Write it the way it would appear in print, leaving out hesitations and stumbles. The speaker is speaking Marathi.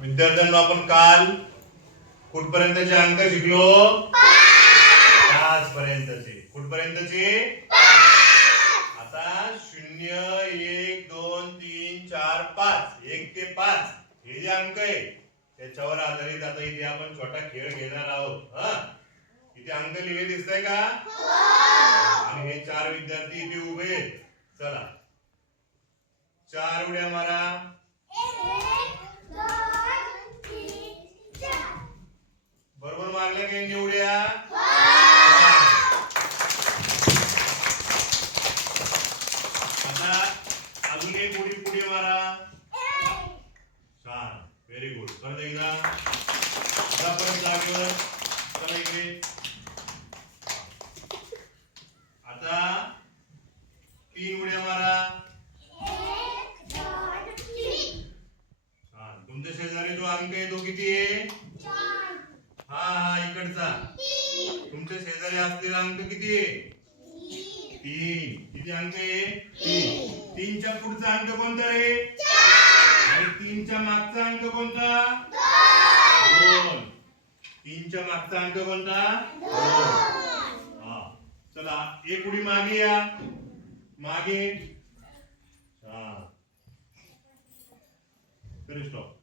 विद्यार्थ्यांनो आपण काल कुठपर्यंतचे अंक शिकलो? 5 पर्यंतचे. कुठपर्यंतचे? आता 0 1 2 3 4 5 1 ते 5 हे जे अंक आहे त्याच्यावर आधारित आता इथे आपण छोटा खेळ घेणार आहोत. इथे अंक लिहिले दिसताय का? आणि हे 4 विद्यार्थी इथे उभे आहेत. चला 4 उड्या मारा. 1 2 3 4 बरोबर मारल्या काही उड्या? आता अजून एक उडी पुढे मारा. छान, व्हेरी गुड. परत एकदा परत जागेवर. चला इकडे. आता 3 उड्या मारा. 1 2 3 छान. तुमच्या शेजारी जो अंक आहे तो किती आहे? 4 हा इकडचा. तुमच्या शेजारी असलेला अंक किती आहे? 3. किती अंक आहे? 3. 3 च्या पुढचा अंक कोणता आहे? 4. आणि 3 च्या मागचा अंक कोणता? 2. 3 च्या मागचा अंक कोणता? 2. हा. चला एक उडी मागे या. मागे. छान. स्टॉप.